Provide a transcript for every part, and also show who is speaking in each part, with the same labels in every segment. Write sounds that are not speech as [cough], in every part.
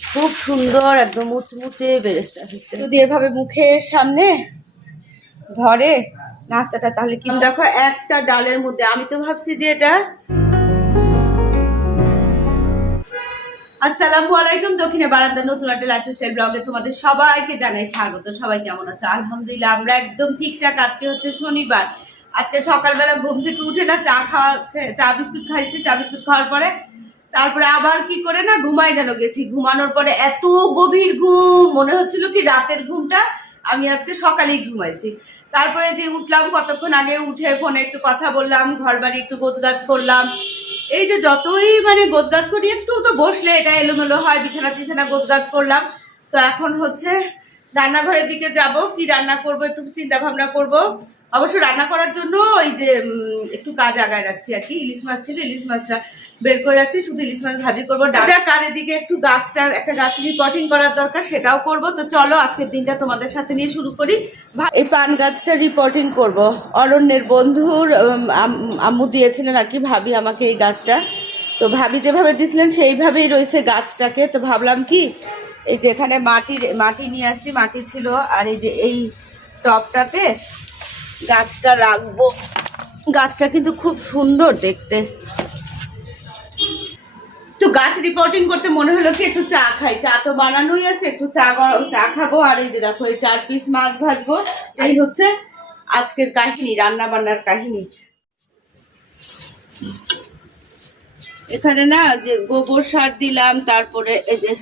Speaker 1: খুব সুন্দর, একদম মুচমুচে বেরেস্তা যদি এভাবে মুখের সামনে ধরে নাস্তাটা, তাহলে কিন্তু দেখো একটা ডালের মধ্যে। আমি তো ভাবছি যে এটা দক্ষিণে বারান্দা নতুন একটা লাইফস্টাইল ব্লগে তোমাদের সবাইকে জানাই স্বাগত। সবাই কেমন আছো? আলহামদুলিল্লাহ, আমরা একদম ঠিকঠাক। আজকে হচ্ছে শনিবার। আজকে সকালবেলা ঘুম থেকে উঠে না চা খাওয়া, চা বিস্কুট খাইছি। চা বিস্কুট খাওয়ার পরে তারপরে আবার কি করে না ঘুমাই যেন গেছি। ঘুমানোর পরে এত গভীর ঘুম, মনে হচ্ছিল কি রাতের ঘুমটা আমি আজকে সকালেই ঘুমাইছি। তারপরে যে উঠলাম কতক্ষণ আগে উঠে ফোনে একটু কথা বললাম ঘর বাড়ি একটু গোছগাছ করলাম। এই যে যতই মানে গোছগাছ করি, একটু তো বসলে এটা এলোমেলো হয়, বিছানা টিছানা গোছগাছ করলাম। তো এখন হচ্ছে রান্নাঘরের দিকে যাব, কি রান্না করব একটু চিন্তা ভাবনা করব। অবশ্য রান্না করার জন্য ওই যে একটু কাজ আগায় রাখছি আর কি। ইলিশ মাছ ছিল ইলিশ মাছটা বের করে রাখছি শুধু ইলিশ মাছ ভাজি করব। ডাটা কারের দিকে একটু গাছটা একটা গাছ রিপোর্টিং করার দরকার সেটাও করব। তো চলো আজকের দিনটা তোমাদের সাথে নিয়ে শুরু করি। এই পান গাছটা রিপোর্টিং করব। অরণ্যের বন্ধুর আম্মু দিয়েছিলেন আর কি ভাবি আমাকে এই গাছটা। তো ভাবি যেভাবে দিয়েছিলেন সেইভাবেই রয়েছে গাছটাকে। তো ভাবলাম কি এই যে এখানে মাটি মাটি নিয়ে আসছি মাটি ছিল আর এই যে এই টপটাতে গাছটা রাখব। গাছটা কিন্তু খুব সুন্দর দেখতে। তো গাছ রিপোর্টিং করতে মনে হলো কি একটু চা খাই। চা তো বানানোই আছে, একটু চা চা খাব। আর এই যে দেখো, এই চার পিস মাছ ভাজবো। এই হচ্ছে আজকের কাহিনী রান্না বান্নার কাহিনী। এখানে না, যে গোবর সার দিলাম, তারপরে এই যে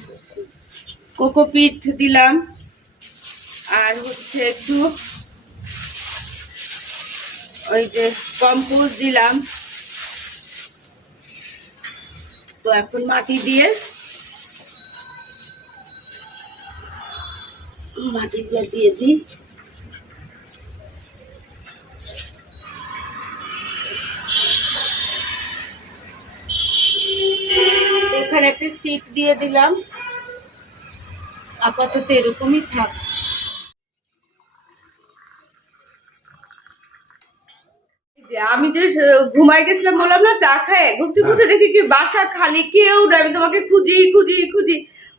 Speaker 1: কোকোপিট দিলাম। আর হচ্ছে একটু ওই যে কম্পোস্ট দিলাম। তো এখন মাটি দিয়ে মাটিগুলো দিয়ে দিই। এখানে একটা স্টিক দিয়ে দিলাম। আপাতত এরকমই থাক। যে আমি যে ঘুমাই গেছিলাম বললাম না চা খায় ঘুম থেকে উঠে দেখি কি বাসা খালি কেউ না আমি তোমাকে খুঁজি খুঁজি খুঁজি।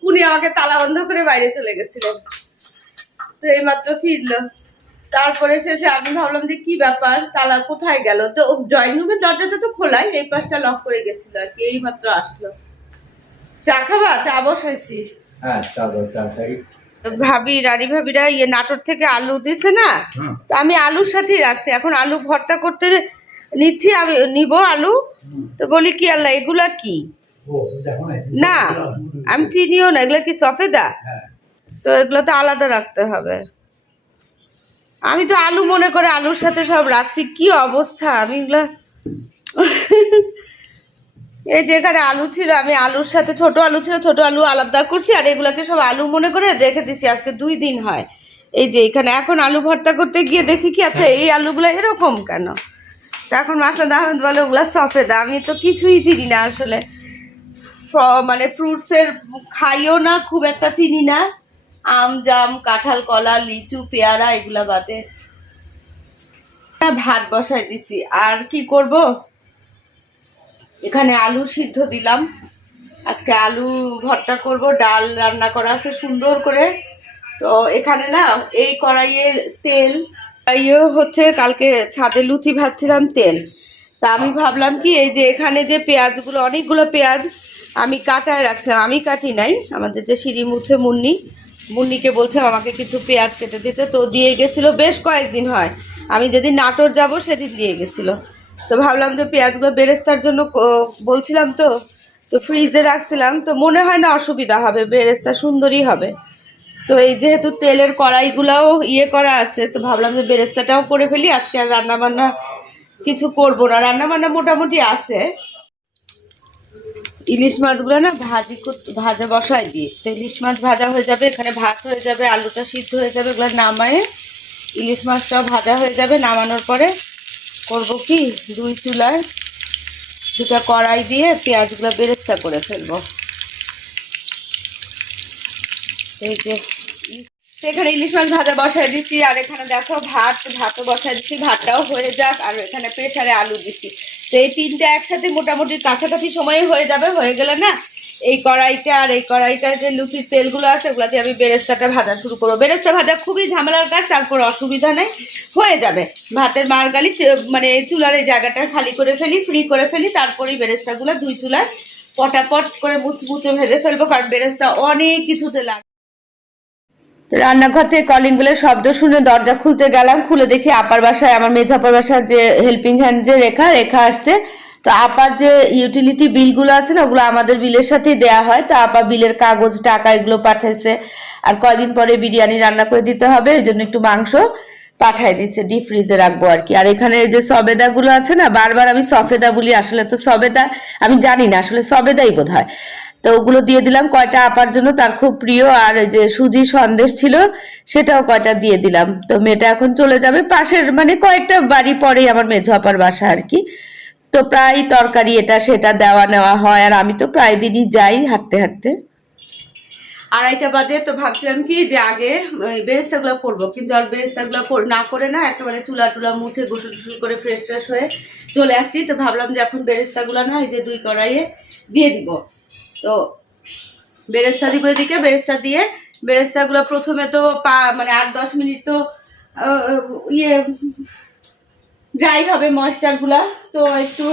Speaker 1: উনি আমাকে তালা বন্ধ করে বাইরে চলে গেছিলেন তো এইমাত্র ফিরলো। তারপরে শেষে আমি ভাবলাম যে কি ব্যাপার? তালা কোথায় গেল? তো ড্রয়িং রুমের দরজাটা তো খোলাই এই পাশটা লক করে গেছিল আর কি এইমাত্র আসলো। চা খাবা? চা বসাইছি।
Speaker 2: হ্যাঁ চা খাই
Speaker 1: ভাবি রানী ভাবিরা ইয়ে নাটোর থেকে আলু দিছে না? তো আমি আলুর সাথেই রাখছি। এখন আলু ভর্তা করতে নিচ্ছি আমি নিব আলু। তো বলি কি আল্লাহ এগুলা কি? না আমি চিনিও না এগুলা কি সফেদা?
Speaker 2: হ্যাঁ।
Speaker 1: তো এগুলো তো আলাদা রাখতে হবে। আমি তো আলু মনে করে আলুর সাথে সব রাখছি কি অবস্থা? আমি এগুলা এই যে এখানে আলু ছিল, আমি আলুর সাথে ছোট আলু ছিল, ছোট আলু আলাদা করছি আর এগুলাকে সব আলু মনে করে রেখে দিছি, আজকে দুই দিন হয়। এই যে এখানে এখন আলু ভর্তা করতে গিয়ে দেখি কি আচ্ছা এই আলুগুলো এরকম কেন? এখন মাসাদ আহমেদ বলে ওগুলা সফেদা, আমি তো কিছুই চিনি না আসলে। মানে ফ্রুটসের খাইও না, খুব একটা চিনি না। আম, জাম, কাঁঠাল, কলা, লিচু, পেয়ারা, এগুলা বাদে। ভাত বসাই দিছি, আর কি করব? এখানে আলু সিদ্ধ দিলাম। আজকে আলু ভর্তা করব, ডাল রান্না করা আছে সুন্দর করে। তো এখানে না, এই কড়াইয়ের তেল কড়াইয়েও হচ্ছে কালকে ছাদে লুচি ভাজছিলাম তেল। তা আমি ভাবলাম কি, এই যে এখানে যে পেঁয়াজগুলো, অনেকগুলো পেঁয়াজ আমি কাটায় রাখছিলাম। আমি কাটি নাই, আমাদের যে সিঁড়ি মুছে মুন্নি, মুন্নিকে বলছিলাম আমাকে কিছু পেঁয়াজ কেটে দিতে। তো দিয়ে গেছিল, বেশ কয়েকদিন হয়। আমি যেদিন নাটোর যাব, সেদিন দিয়ে গেছিল। তো ভাবলাম যে পেঁয়াজগুলো বেরেস্তার জন্য বলছিলাম তো তো ফ্রিজে রাখছিলাম, তো মনে হয় না অসুবিধা হবে, বেরেস্তা সুন্দরই হবে। তো এই যেহেতু তেলের কড়াইগুলাও ইয়ে করা আছে, তো ভাবলাম যে বেরেস্তাটাও করে ফেলি, আজকে আর রান্নাবান্না কিছু করব না। রান্নাবান্না মোটামুটি আছে। ইলিশ মাছগুলো না ভাজি ভাজা বসাই দিই। তো ইলিশ মাছ ভাজা হয়ে যাবে, এখানে ভাত হয়ে যাবে, আলুটা সিদ্ধ হয়ে যাবে এগুলো নামায়ে ইলিশ মাছটাও ভাজা হয়ে যাবে, নামানোর পরে করব কি? দুই চুলায় দুটা কড়াই দিয়ে পেঁয়াজগুলো বেরেস্তা করে ফেলব। এই যে তো এখানে ইলিশ মাছ ভাজা বসাই দিচ্ছি আর এখানে দেখো ভাত, ভাতও বসাই দিচ্ছি ভাতটাও হয়ে যাক, আর এখানে প্রেসারে আলু দিচ্ছি তো এই তিনটা একসাথে মোটামুটি কাছাকাছি সময়ে হয়ে যাবে, হয়ে গেলে না এই কড়াইটা আর এই কড়াইটার যে লুচির তেলগুলো আছে, ওগুলো দিয়ে আমি বেরেস্তাটা ভাজা শুরু করব। বেরেস্তা ভাজা খুবই ঝামেলার কাজ তারপর অসুবিধা নেই, হয়ে যাবে। ভাতের মারগালি মানে চুলার এই জায়গাটা খালি করে ফেলি ফ্রি করে ফেলি, তারপরেই বেরেস্তাগুলো দুই চুলায় পটাপট করে মুচমুচে ভেজে ফেলব, কারণ বেরেস্তা অনেক কিছুতে লাগে। রান্নাঘর থেকে কলিং শব্দ শুনে দরজা খুলতে গেলাম, খুলে দেখি আপার বাসায়, আমার মেঝাপার বাসায় যে হেল্পিং হ্যান্ড যে রেখা রেখা আসছে। তো আপার যে ইউটিলিটি বিলগুলো আছে না, ওগুলো আমাদের বিলের সাথেই দেয়া হয়। তো আপা বিলের কাগজ, টাকা এগুলো পাঠাইছে। আর কয়দিন পরে বিরিয়ানি রান্না করে দিতে হবে, এই জন্য একটু মাংস পাঠাই দিচ্ছে ডিপ ফ্রিজে রাখব আর কি। আর এখানে যে সবেদাগুলো আছে না, বারবার আমি সফেদা বলি, আসলে তো সবেদা, আমি জানি না, আসলে সবেদাই বোধ হয় তো ওগুলো দিয়ে দিলাম, কয়টা আপার জন্য তার খুব প্রিয়, আর যে সুজি সন্দেশ ছিল, সেটাও কয়টা দিয়ে দিলাম। তো মেয়েটা এখন চলে যাবে, পাশের মানে কয়েকটা বাড়ি পরেই আমার মেঝো আপার বাসা আর কি। তো প্রায় তরকারি এটা, সেটা দেওয়া নেওয়া হয় আর আমি তো প্রায় দিনই যাই হাঁটতে হাঁটতে। আড়াইটা বাজে তো ভাবছিলাম কি যে আগে বেরেস্তাগুলো করব, কিন্তু আর বেরেস্তাগুলো না করে না একেবারে চুলা টুলা মুছে গোসল টুসল করে ফ্রেশ ট্রেশ হয়ে চলে আসছি। তো ভাবলাম যে এখন বেরেস্তাগুলো না এই যে দুই কড়াইয়ে দিয়ে দিব। তো বেরেস্তা দিব এদিকে, বেরেস্তা দিয়ে বেরেস্তাগুলো প্রথমে তো পা মানে আট দশ মিনিট তো ইয়ে ড্রাই হবে ময়েশ্চারগুলা তো একটু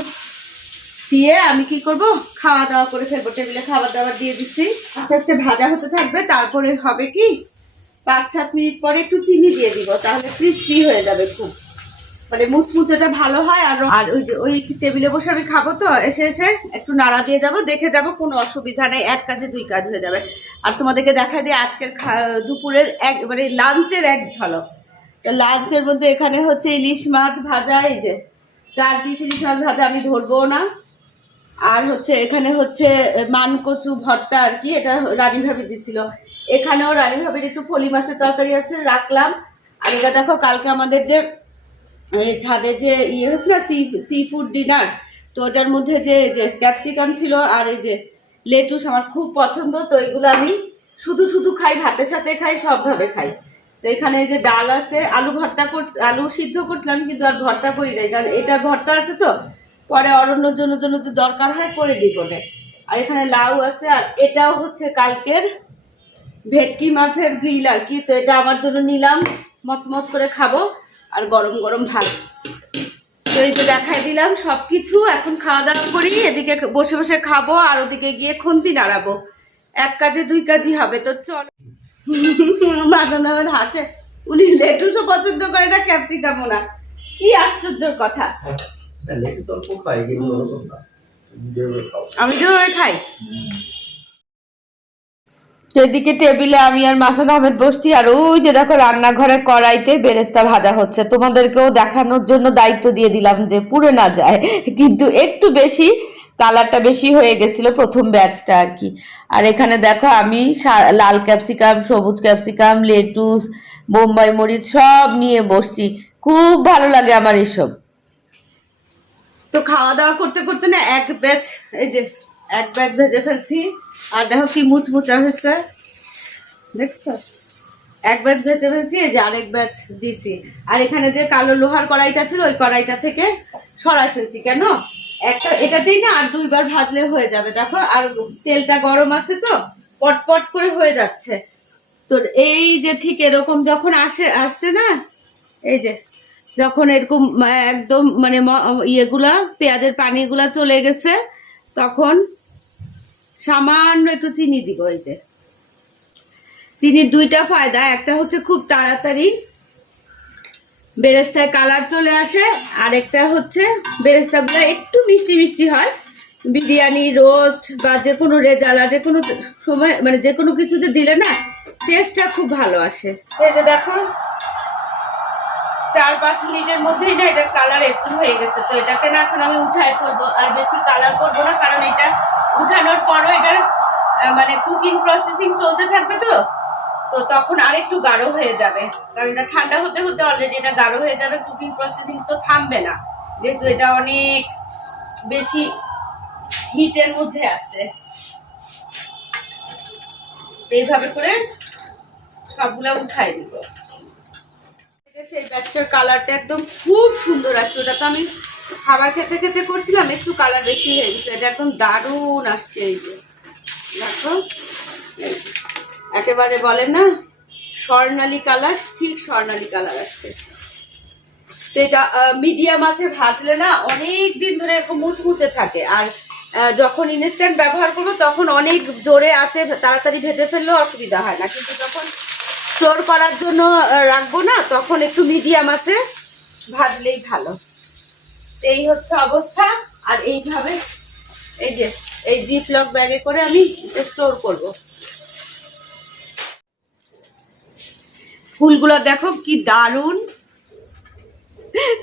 Speaker 1: দিয়ে আমি কি করব? খাওয়া দাওয়া করে ফেলব। টেবিলে খাবার দাবার দিয়ে দিচ্ছি। আস্তে আস্তে ভাজা হতে থাকবে। তারপরে হবে কি? পাঁচ সাত মিনিট পরে একটু চিনি দিয়ে দিব। তাহলে ক্রিস্পি হয়ে যাবে খুব মানে মুচমুচেটা ভালো হয় আর আর ওই যে ওই টেবিলে বসে আমি খাব তো। এসে এসে একটু নাড়া দিয়ে যাব। দেখে যাব কোনো অসুবিধা নেই। এক কাজে, দুই কাজ হয়ে যাবে। আর তোমাদেরকে দেখা দিয়ে আজকের দুপুরের এক মানে লাঞ্চের এক ঝলক। লাঞ্চের মধ্যে এখানে হচ্ছে ইলিশ মাছ ভাজা, এই যে চার পিস ইলিশ মাছ ভাজা আমি ধরবো না। আর হচ্ছে এখানে হচ্ছে মানকচু ভর্তা আর কি, এটা রানী ভাবি দিছিল। এখানেও রানী ভাবির একটু ফলি মাছের তরকারি আছে, রাখলাম। আর এটা দেখো, কালকে আমাদের যে ছাদে যে ইয়ে হচ্ছে না, সি সি ফুড ডিনার তো ওটার মধ্যে যে যে ক্যাপসিকাম ছিল আর এই যে লেটুস আমার খুব পছন্দ, তো এগুলো আমি শুধু শুধু খাই, ভাতের সাথে খাই, সবভাবে খাই। তো এখানে যে ডাল আছে, আলু ভর্তা কর আলু সিদ্ধ করছিলাম, কিন্তু আর ভর্তা করি নাই কারণ এটা ভর্তা আছে তো, পরে অরণ্যর জন্য জন্য তো দরকার হয়, করে দিব না। আর এখানে লাউ আছে, আর এটাও হচ্ছে কালকের ভেটকি মাছের গ্রিল আর কি, তো এটা আমার জন্য নিলাম। মচমচ করে খাব, আর গরম গরম ভাত। তো এই যে দেখাই দিলাম সব কিছু এখন খাওয়া দাওয়া করি, এদিকে বসে বসে খাব, আর ওদিকে গিয়ে খুন্তি নাড়াবো। এক কাজে দুই কাজই হবে, তো চলো। মাজন আহমেদ হাসে। উনি লেটুসও পছন্দ করে না ক্যাপসিকামও না। কি আশ্চর্যের কথা। আমি যেভাবে খাই। সেদিকে টেবিলে আমি আর মাসান আহমেদ বসছি আর ওই যে দেখো রান্নাঘরে কড়াইতে বেরেস্তা ভাজা হচ্ছে তোমাদেরকেও দেখানোর জন্য দায়িত্ব দিয়ে দিলাম যে পুড়ে না যায়। কিন্তু একটু বেশি কালারটা বেশি হয়ে গেছিল প্রথম ব্যাচটা আর কি। আর এখানে দেখো আমি লাল ক্যাপসিকাম, সবুজ ক্যাপসিকাম, লেটুস, বোম্বাই মরিচ সব নিয়ে বসছি। খুব ভালো লাগে আমার এসব। তো খাওয়া দাওয়া করতে করতে না এক ব্যাচ, এই যে এক ব্যাচ ভেজে ফেলছি। আর দেখো কি মুচমুচা হয়েছে। দেখছ এক ব্যাচ ভেজে ফেলছি, এই যে আরেক ব্যাচ দিছি। আর এখানে যে কালো লোহার কড়াইটা ছিল, ওই কড়াইটা থেকে সরাই ফেলছি, কেন? একটা এটাতেই না আর দুইবার ভাজলে হয়ে যাবে। দেখো, আর তেলটা গরম আছে তো, পটপট করে হয়ে যাচ্ছে। তো এই যে ঠিক এরকম যখন আসে, আসছে না, এই যে যখন এরকম একদম মানে ইয়েগুলা, পেঁয়াজের পানিগুলা চলে গেছে, তখন সামান্য একটু চিনি দিব এই যে। চিনির দুইটা ফায়দা, একটা হচ্ছে খুব তাড়াতাড়ি বেরেস্তায় কালার চলে আসে। আর একটা হচ্ছে বেরেস্তাগুলো একটু মিষ্টি মিষ্টি হয়। বিরিয়ানি, রোস্ট বা যে কোনো রেজালা, যে কোনো সময় মানে যে কোনো কিছুতে দিলে না টেস্টটা খুব ভালো আসে। এই যে দেখো, চার পাঁচ মিনিটের মধ্যেই না এটার কালার একটু হয়ে গেছে। তো এটাকে না এখন আমি উঠাই করব আর বেশি কালার করব না, কারণ এটা উঠানোর পরও এটার মানে কুকিং প্রসেসিং চলতে থাকবে তো? তো তখন আরেকটু গাঢ় হয়ে যাবে। কারণ এটা ঠান্ডা হতে হতে অলরেডি এটা গাঢ় হয়ে যাবে কুকিং প্রসেসিং তো থামবে না। যেহেতু এটা অনেক বেশি হিটের মধ্যে আছে। এইভাবে করে সবগুলা উঠাই দিব। কালারটা একদম খুব সুন্দর ওটা তো আমি খাবার খেতে খেতে করছিলাম, একটু কালার বেশি হয়ে গেছে। এটা একদম দারুণ আসছে এই যে। দেখো। একেবারে বলে না, স্বর্ণালী কালার, ঠিক স্বর্ণালী কালার আসছে। তো এটা মিডিয়াম আছে, ভাজলে না অনেক দিন ধরে এরকম মুচমুচে থাকে। আর যখন ইনস্ট্যান্ট ব্যবহার করব, তখন অনেক জোরে আছে, তাড়াতাড়ি ভেজে ফেললেও অসুবিধা হয় না। কিন্তু যখন স্টোর করার জন্য রাখব না, তখন একটু মিডিয়াম আছে, ভাজলেই ভালো। এই হচ্ছে অবস্থা। আর এইভাবে এই যে, এই জিপ লক ব্যাগে করে আমি স্টোর করব। ফুলগুলো দেখো কি দারুণ।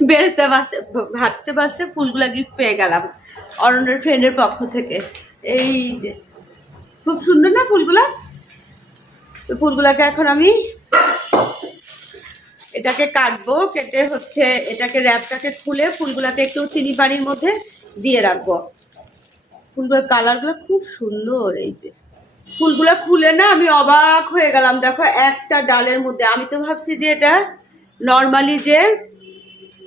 Speaker 1: বেরেস্তে বাঁচতে ভাজতে ভাজতে ফুলগুলো গিফট পেয়ে গেলাম অরণ্যের ফ্রেন্ডের পক্ষ থেকে। এই যে, খুব সুন্দর না ফুলগুলা? তো ফুলগুলাকে এখন আমি এটাকে কাটবো, কেটে হচ্ছে এটাকে র্যাপটাকে খুলে ফুলগুলাকে একটু চিনি পানির মধ্যে দিয়ে রাখব। ফুলগুলোর কালারগুলো খুব সুন্দর, এই যে। ফুলগুলো খুলে না আমি অবাক হয়ে গেলাম। দেখো, একটা ডালের মধ্যে। আমি তো ভাবছি যে এটা নর্মালি যে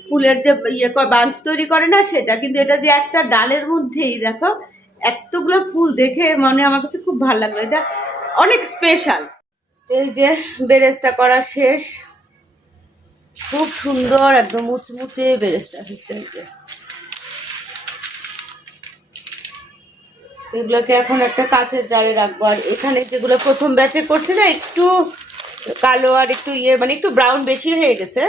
Speaker 1: ফুলের যে ইয়ে বাঞ্চ তৈরি করে না সেটা, কিন্তু এটা যে একটা ডালের মধ্যেই, দেখো, এতগুলো ফুল দেখে মানে আমার কাছে খুব ভালো লাগল। এটা অনেক স্পেশাল এই যে বেরেস্তা করা শেষ। খুব সুন্দর, একদম মুচমুচে বেরেস্তা হচ্ছে এগুলোকে এখন একটা কাঁচের জারে রাখব। আর এখানে যেগুলো প্রথম ব্যাচে করছে না, একটু কালো আর একটু ইয়ে মানে একটু ব্রাউন বেশি হয়ে গেছে।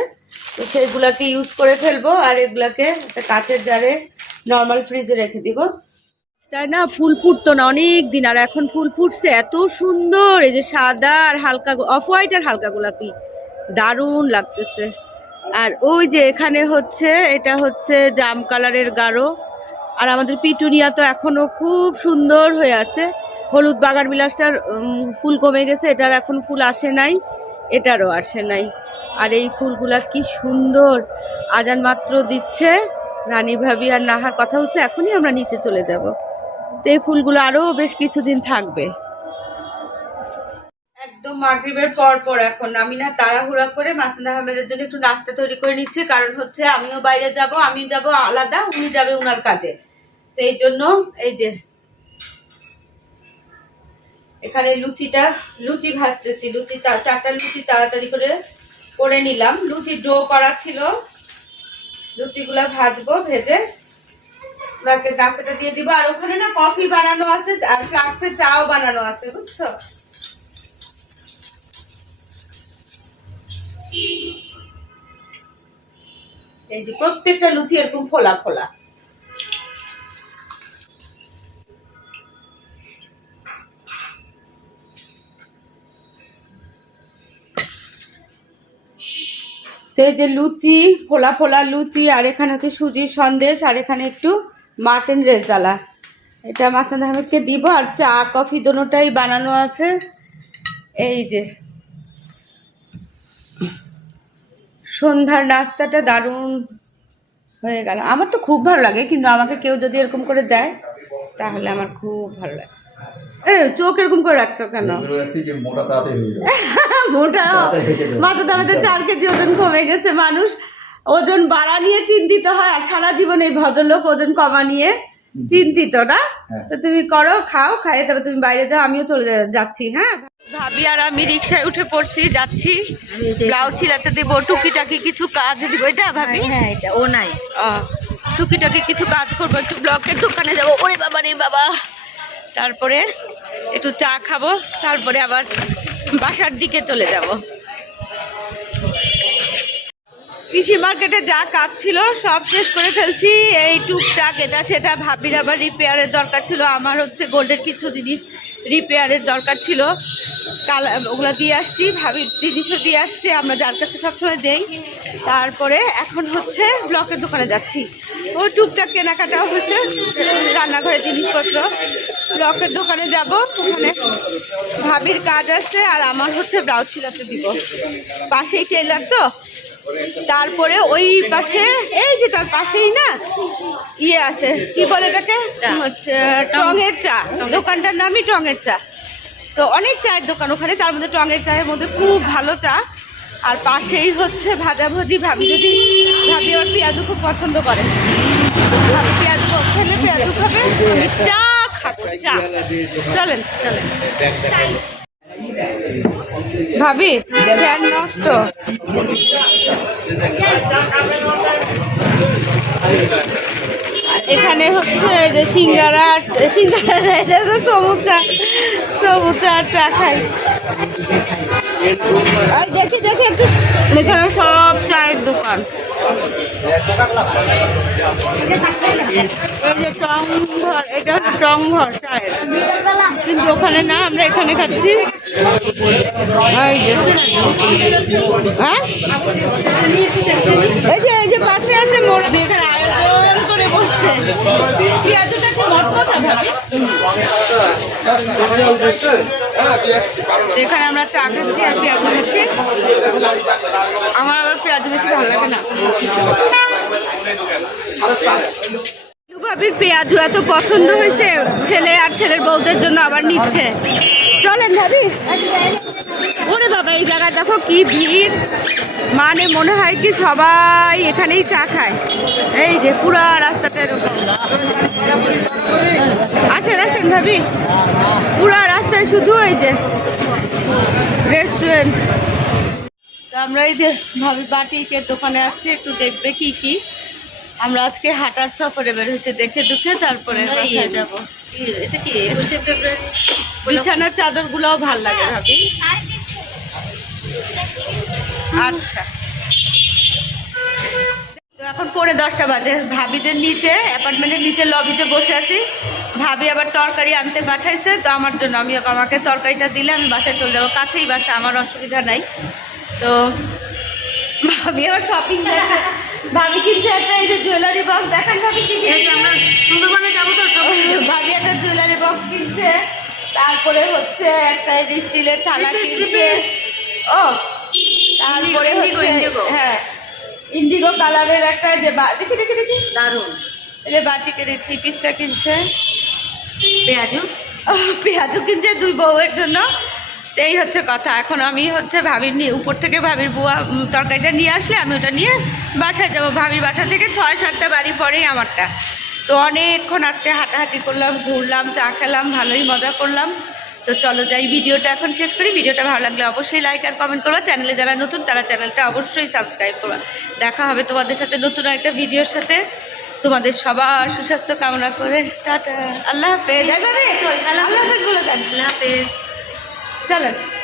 Speaker 1: তো সেগুলোকে ইউজ করে ফেলব আর এগুলাকে একটা কাঁচের জারে নর্মাল ফ্রিজে রেখে দিব। তাই না ফুল ফুটতো না অনেক দিন আর এখন ফুল ফুটছে, এত সুন্দর। এই যে সাদা আর হালকা অফ হোয়াইট আর হালকা গোলাপি। দারুণ লাগতেছে। আর ওই যে এখানে হচ্ছে, এটা হচ্ছে জাম কালারের গাঢ়। আর আমাদের পিটুনিয়া তো এখনও খুব সুন্দর হয়ে আছে। হলুদ বাগান বিলাসটার ফুল কমে গেছে, এটার এখন ফুল আসে নাই, এটারও আসে নাই। আর এই ফুলগুলা কি সুন্দর, আজান মাত্র দিচ্ছে, রানী ভাবি আর নাহার কথা বলছে, এখনই আমরা নিচে চলে যাব। তো এই ফুলগুলো আরও বেশ কিছুদিন থাকবে। একদম মাগরিবের পর পর এখন। আমি না তাড়াহুড়া করে মাসুদ আহমেদের জন্য একটু নাস্তা তৈরি করে নিচ্ছি, কারণ হচ্ছে আমিও বাইরে যাব, আমি যাব আলাদা, উনি যাবে উনার কাজে। তো এই জন্য এই যে এখানে লুচিটা, লুচি ভাজতেছি, লুচি চারটা লুচি তাড়াতাড়ি করে করে নিলাম। লুচি ডো করা ছিল। লুচিগুলা ভাজবো, ভেজে ওনাকে নাস্তাটা দিয়ে দিব। আর ওখানে না কফি বানানো আছে, আর ফ্লাক্সে চাও বানানো আছে, বুঝছ? এই যে প্রত্যেকটা লুচি এরকম ফোলা ফোলা। এই যে লুচি ফোলা ফোলা লুচি আর এখানে হচ্ছে সুজির সন্দেশ আর এখানে একটু মাটন রেজালা এটা মাসান আহমেদকে দিব আর চা কফি দোনোটাই বানানো আছে। এই যে। সন্ধ্যার নাস্তাটা দারুণ হয়ে গেল। আমার তো খুব ভালো লাগে কিন্তু আমাকে কেউ যদি এরকম করে দেয় তাহলে আমার খুব ভালো লাগে। এ চোখ এরকম করে রাখছো কেন? [laughs]
Speaker 2: মোটা [laughs] হয়ে হয়ে।
Speaker 1: মাথা দামাতে চার কেজি ওজন কমে গেছে মানুষ ওজন বাড়া নিয়ে চিন্তিত হয় আর সারা জীবন এই ভদ্রলোক ওজন কমা নিয়ে চিন্তিত না?
Speaker 2: হ্যাঁ।
Speaker 1: তো তুমি করো খাও খাইয়ে তবে তুমি বাইরে যাও আমিও চলে যা- যাচ্ছি হ্যাঁ? ভাবি আর আমি রিক্সায় উঠে পড়ছি যাচ্ছি। ব্লাউজ ছিলাতে দিব টুকিটাকি কিছু কাজ দিব এটা ভাবি?
Speaker 3: হ্যাঁ ও নাই।
Speaker 1: টুকিটাকি কিছু কাজ করব একটু ব্লকের দোকানে যাব ওরে বাবা রে বাবা। তারপরে একটু চা খাব তারপরে আবার বাসার দিকে চলে যাব। কৃষি মার্কেটে যা কাজ ছিল সব শেষ করে ফেলছি। এই টুকটাক এটা সেটা ভাবির আবার রিপেয়ারের দরকার ছিল। আমার হচ্ছে গোল্ডের কিছু জিনিস রিপেয়ারের দরকার ছিল। কাল, ওগুলো দিয়ে আসছি, ভাবির জিনিসও দিয়ে আসছি, আমরা যার কাছে সবসময় দেই। তারপরে এখন হচ্ছে ব্লকের দোকানে যাচ্ছি। ও টুকটাক কেনাকাটাও হচ্ছে, রান্নাঘরের জিনিসপত্র। ব্লকের দোকানে যাব ওখানে ভাবির কাজ আছে আর আমার হচ্ছে ব্লাউজ সিলাতে দিব। পাশেই টেলার তো? তারপরে ওই পাশে এই যে তার পাশেই না ইয়ে আছে কি বলে এটাকে? টঙের চা। দোকানটার নামই টঙের চা। তো অনেক চায়ের দোকান ওখানে তার মধ্যে টঙের চায়ের মধ্যে খুব ভালো চা। আর পাশেই হচ্ছে ভাজাভুজি ভাবি যদি ভাবি ওর পেঁয়াজু খুব পছন্দ করে। ভাবি পেঁয়াজু খেলে পেঁয়াজু খাবে চা চলেন ভাবি, ফ্যান নষ্ট। এখানে হচ্ছে যে সিঙ্গারা সিঙ্গারা সমুচা সমুচা আর চা খাই। দেখি দেখি একটু। এখানে সব চায়ের দোকান। এটা কিন্তু ওখানে না আমরা এখানে খাচ্ছি এই যে হ্যাঁ পাশে আছে বসছে এখানে আমরা চা খাচ্ছি আর পেঁয়াজ খাচ্ছি আমার আবার পেঁয়াজ বেশি ভালো লাগে না ভাবির পেঁয়াজু এত পছন্দ হয়েছে, ছেলে আর ছেলের বউদের জন্য আবার নিচ্ছে। চলেন ভাবি। ওরে বাবা, এই জায়গায় দেখো কি ভিড়। মানে মনে হয় কি সবাই এখানেই চা খায়। এই যে পুরা রাস্তাটা আসেন আসেন ভাবি। পুরা রাস্তায় শুধু এই যে রেস্টুরেন্ট আমরা এই যে ভাবি বাটিকের দোকানে আসছি, একটু দেখবে কি কি। আমরা আজকে হাঁটার সফরে বের হয়েছে দেখে দুঃখে তারপরে বাসায় যাব।
Speaker 3: এটা কি একুশে ফেব্রুয়ারি?
Speaker 1: বিছানার চাদর ভালো লাগে ভাবি? আচ্ছা। এখন পরে দশটা বাজে। ভাবিদের নিচে অ্যাপার্টমেন্টের নিচে লবিতে বসে আছি। ভাবি আবার তরকারি আনতে পাঠাইছে তো আমার জন্য আমি আমাকে তরকারিটা দিলে আমি বাসায় চলে যাব। কাছেই বাসা আমার অসুবিধা নাই। তো ভাবি আবার শপিং ভাবি কিনছে একটা এই যে জুয়েলারি বক্স দেখেন ভাবি কি
Speaker 3: আমরা সুন্দরবনে যাব তো সব
Speaker 1: ভাবি একটা জুয়েলারি বক্স কিনছে তারপরে হচ্ছে একটা এই যে স্টিলের থালা কিনছে। ও তারপরে হচ্ছে হ্যাঁ ইন্ডিগো কালারের একটা যে বা- দেখি দেখি দেখি।
Speaker 3: দারুণ।
Speaker 1: এই যে বাটিকের এই থ্রি পিসটা কিনছে।
Speaker 3: পেঁয়াজু।
Speaker 1: পেঁয়াজু কিনছে দুই বউয়ের জন্য। তো এই হচ্ছে কথা। এখন আমি হচ্ছে ভাবির নিয়ে উপর থেকে ভাবির বুয়া তরকারিটা নিয়ে আসলে আমি ওটা নিয়ে বাসায় যাব। ভাবির বাসা থেকে ছয় সাতটা বাড়ি পরেই আমারটা। তো অনেকক্ষণ আজকে হাঁটাহাঁটি করলাম ঘুরলাম চা খেলাম ভালোই মজা করলাম। তো চলো যাই ভিডিওটা এখন শেষ করি। ভিডিওটা ভালো লাগলে অবশ্যই লাইক আর কমেন্ট করবা। চ্যানেলে যারা নতুন তারা চ্যানেলটা অবশ্যই সাবস্ক্রাইব করবা। দেখা হবে তোমাদের সাথে নতুন একটা ভিডিওর সাথে। তোমাদের সবার সুস্বাস্থ্য কামনা করে। টাটা। আল্লাহ হাফেজ। আল্লাহ হাফেজ বলে দেন।
Speaker 3: আল্লাহ হাফেজ।
Speaker 1: চলেন।